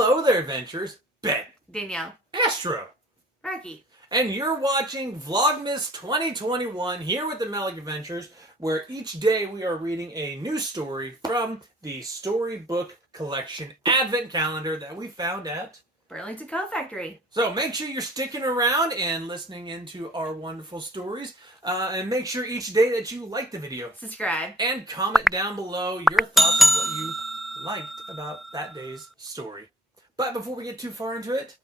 Hello there, Adventures. Ben. Danielle. Astro. Rocky. And you're watching Vlogmas 2021 here with the Melick Adventures, where each day we are reading a new story from the Storybook collection advent calendar that we found at Burlington Coat Factory. So make sure you're sticking around and listening into our wonderful stories. And make sure each day that you like the video. Subscribe. And comment down below your thoughts on what you liked about that day's story. But before we get too far into it,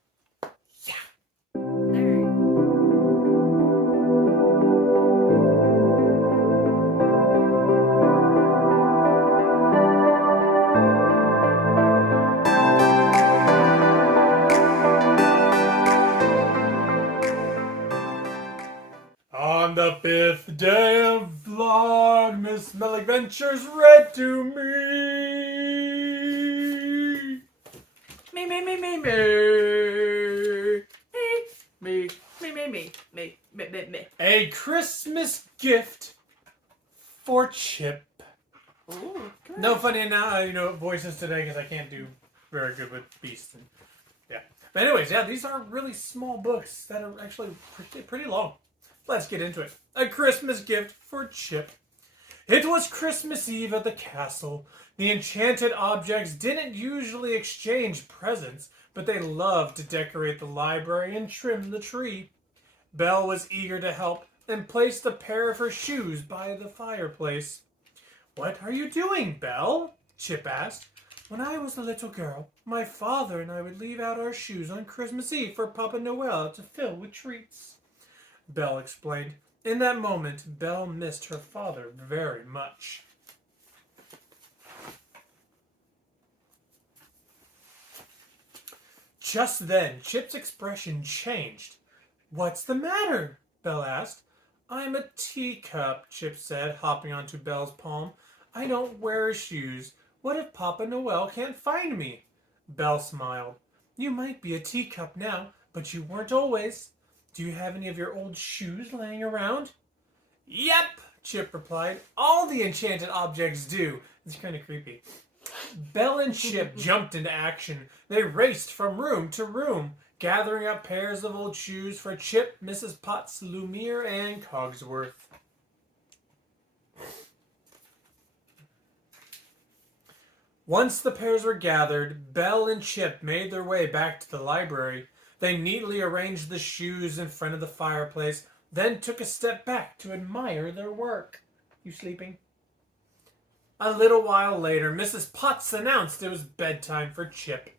on the 5th day of Vlogmas, Melick Adventures read to me. Me. A Christmas gift for Chip. Ooh, good. No funny now, voices today because I can't do very good with beasts. And, yeah. But anyways, these are really small books that are actually pretty long. Let's get into it. A Christmas gift for Chip. It was Christmas Eve at the castle. The enchanted objects didn't usually exchange presents, but they loved to decorate the library and trim the tree. Belle was eager to help and placed a pair of her shoes by the fireplace. "What are you doing, Belle?" Chip asked. "When I was a little girl, my father and I would leave out our shoes on Christmas Eve for Papa Noel to fill with treats," Belle explained. In that moment, Belle missed her father very much. Just then, Chip's expression changed. "What's the matter?" Belle asked. "I'm a teacup," Chip said, hopping onto Belle's palm. "I don't wear shoes. What if Papa Noel can't find me?" Belle smiled. "You might be a teacup now, but you weren't always. Do you have any of your old shoes laying around?" "Yep," Chip replied. "All the enchanted objects do." It's kind of creepy. Belle and Chip jumped into action. They raced from room to room, gathering up pairs of old shoes for Chip, Mrs. Potts, Lumiere, and Cogsworth. Once the pairs were gathered, Belle and Chip made their way back to the library. They neatly arranged the shoes in front of the fireplace, then took a step back to admire their work. "You sleeping?" A little while later, Mrs. Potts announced it was bedtime for Chip.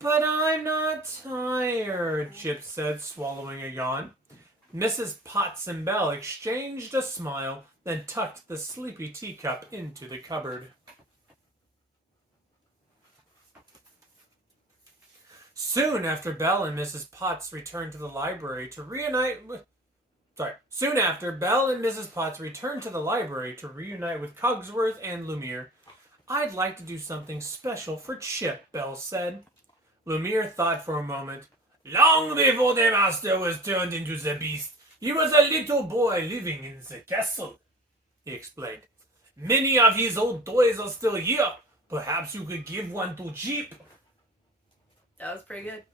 "But I'm not tired," Chip said, swallowing a yawn. Mrs. Potts and Belle exchanged a smile, then tucked the sleepy teacup into the cupboard. Soon after Belle and Mrs. Potts returned to the library to reunite with Cogsworth and Lumiere. "I'd like to do something special for Chip," Belle said. Lumiere thought for a moment. "Long before the master was turned into the beast, he was a little boy living in the castle," he explained. "Many of his old toys are still here. Perhaps you could give one to Chip." That was pretty good.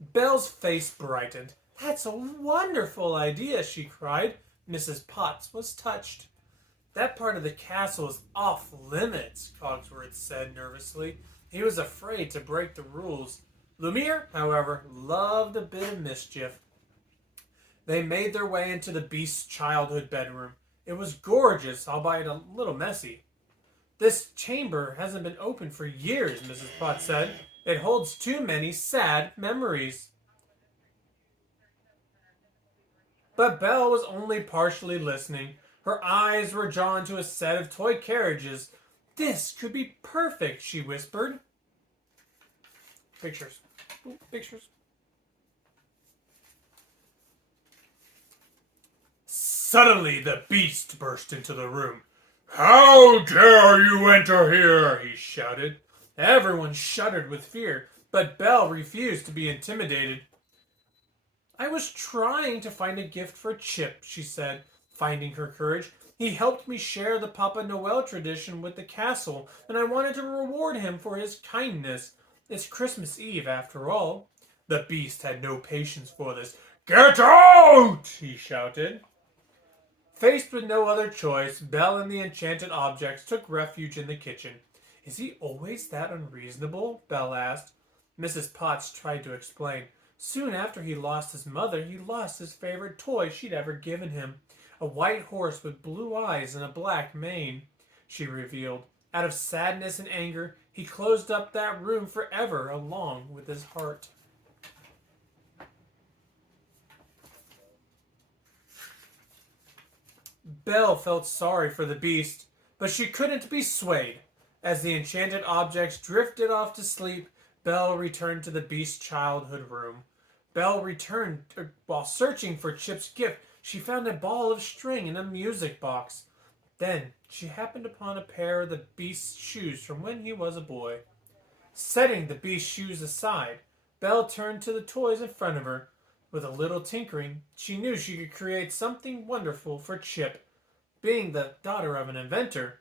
Belle's face brightened. "That's a wonderful idea," she cried. Mrs. Potts was touched. "That part of the castle is off limits," Cogsworth said nervously. He was afraid to break the rules. Lumiere, however, loved a bit of mischief. They made their way into the beast's childhood bedroom. It was gorgeous, albeit a little messy. "This chamber hasn't been opened for years," Mrs. Potts said. "It holds too many sad memories." But Belle was only partially listening. Her eyes were drawn to a set of toy carriages. "This could be perfect," she whispered. Pictures. Ooh, pictures. Suddenly, the beast burst into the room. "How dare you enter here?" he shouted. Everyone shuddered with fear, but Belle refused to be intimidated. "I was trying to find a gift for Chip," she said, finding her courage. "He helped me share the Papa Noel tradition with the castle, and I wanted to reward him for his kindness. It's Christmas Eve, after all. The Beast had no patience for this. "Get out!" he shouted. Faced with no other choice, Belle and the enchanted objects took refuge in the kitchen. "Is he always that unreasonable?" Belle asked. Mrs. Potts tried to explain. "Soon after he lost his mother, he lost his favorite toy she'd ever given him. A white horse with blue eyes and a black mane," she revealed. "Out of sadness and anger, he closed up that room forever along with his heart." Belle felt sorry for the Beast, but she couldn't be swayed. As the enchanted objects drifted off to sleep, Belle returned to the Beast's childhood room. Belle returned while searching for Chip's gift. She found a ball of string in a music box. Then she happened upon a pair of the Beast's shoes from when he was a boy. Setting the Beast's shoes aside, Belle turned to the toys in front of her. With a little tinkering, she knew she could create something wonderful for Chip. Being the daughter of an inventor,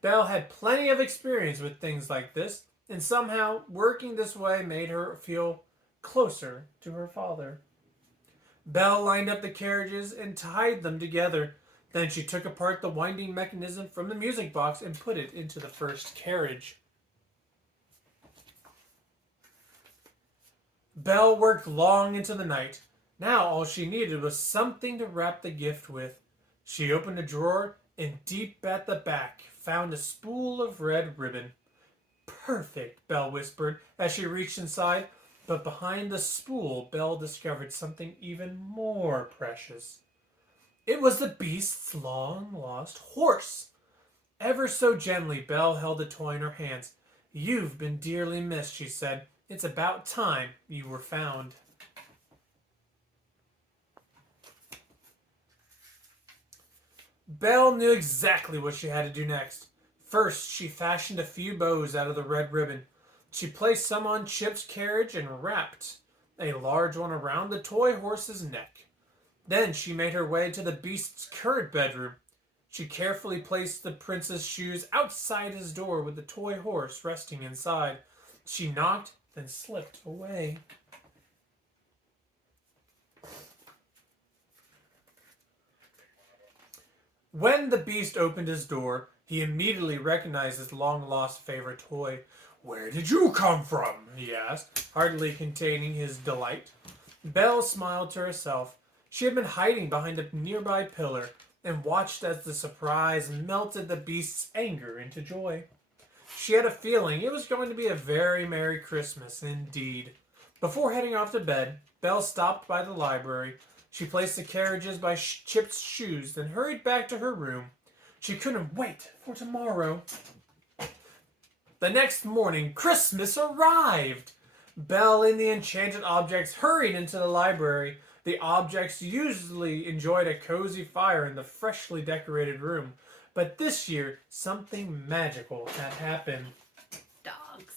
Belle had plenty of experience with things like this, and somehow working this way made her feel closer to her father. Belle lined up the carriages and tied them together. Then she took apart the winding mechanism from the music box and put it into the first carriage. Belle worked long into the night. Now all she needed was something to wrap the gift with. She opened a drawer and deep at the back found a spool of red ribbon. "Perfect," Belle whispered as she reached inside. But behind the spool, Belle discovered something even more precious. It was the Beast's long-lost horse. Ever so gently, Belle held the toy in her hands. "You've been dearly missed," she said. "It's about time you were found." Belle knew exactly what she had to do next. First, she fashioned a few bows out of the red ribbon. She placed some on Chip's carriage and wrapped a large one around the toy horse's neck. Then she made her way to the Beast's current bedroom. She carefully placed the prince's shoes outside his door with the toy horse resting inside. She knocked, then slipped away. When the Beast opened his door, he immediately recognized his long-lost favorite toy. "Where did you come from?" he asked, hardly containing his delight. Belle smiled to herself. She had been hiding behind a nearby pillar and watched as the surprise melted the Beast's anger into joy. She had a feeling it was going to be a very Merry Christmas indeed. Before heading off to bed, Belle stopped by the library. She placed the carriages by Chip's shoes, then hurried back to her room. She couldn't wait for tomorrow. The next morning, Christmas arrived. Belle and the enchanted objects hurried into the library. The objects usually enjoyed a cozy fire in the freshly decorated room. But this year, something magical had happened. Dogs.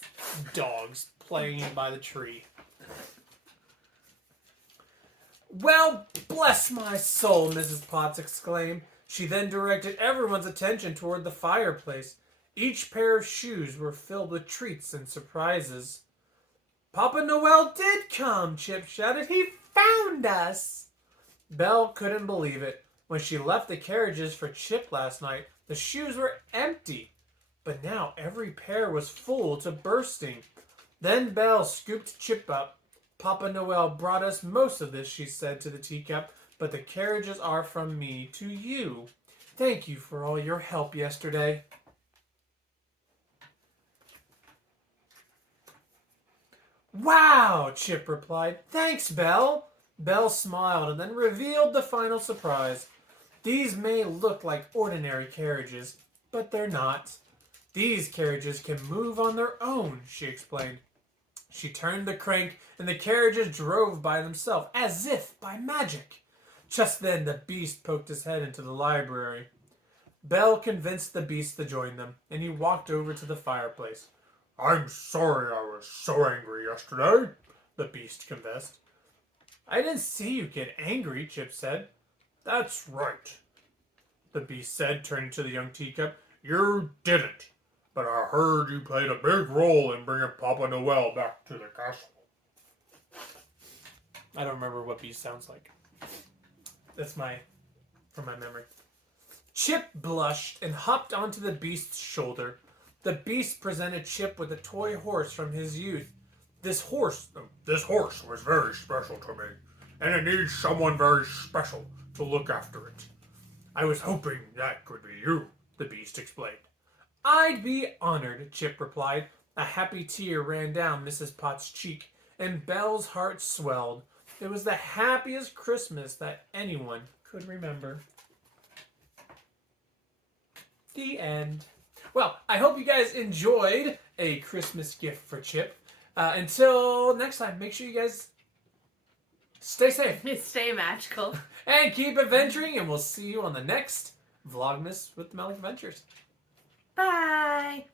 Dogs playing by the tree. "Well, bless my soul," Mrs. Potts exclaimed. She then directed everyone's attention toward the fireplace. Each pair of shoes were filled with treats and surprises. "Papa Noel did come," Chip shouted. "He found us." Belle couldn't believe it. When she left the carriages for Chip last night, the shoes were empty. But now every pair was full to bursting. Then Belle scooped Chip up. "Papa Noel brought us most of this," she said to the teacup, "but the carriages are from me to you. Thank you for all your help yesterday." "Wow," Chip replied. "Thanks, Belle." Belle smiled and then revealed the final surprise. "These may look like ordinary carriages, but they're not. These carriages can move on their own," she explained. She turned the crank and the carriages drove by themselves, as if by magic. Just then the Beast poked his head into the library. Belle convinced the Beast to join them, and he walked over to the fireplace. "I'm sorry I was so angry yesterday," the Beast confessed. "I didn't see you get angry," Chip said. "That's right," the Beast said, turning to the young teacup. "You didn't. but I heard you played a big role in bringing Papa Noel back to the castle. I don't remember what Beast sounds like. That's from my memory. Chip blushed and hopped onto the Beast's shoulder. The Beast presented Chip with a toy horse from his youth. This horse was very special to me, and it needs someone very special to look after it. I was hoping that could be you, the Beast explained. I'd be honored, Chip replied. A happy tear ran down Mrs. Potts' cheek, and Belle's heart swelled. It was the happiest Christmas that anyone could remember. The end. Well, I hope you guys enjoyed A Christmas Gift for Chip. Until next time, make sure you guys stay safe. Stay magical. And keep adventuring, and we'll see you on the next Vlogmas with the Melick Adventures. Bye.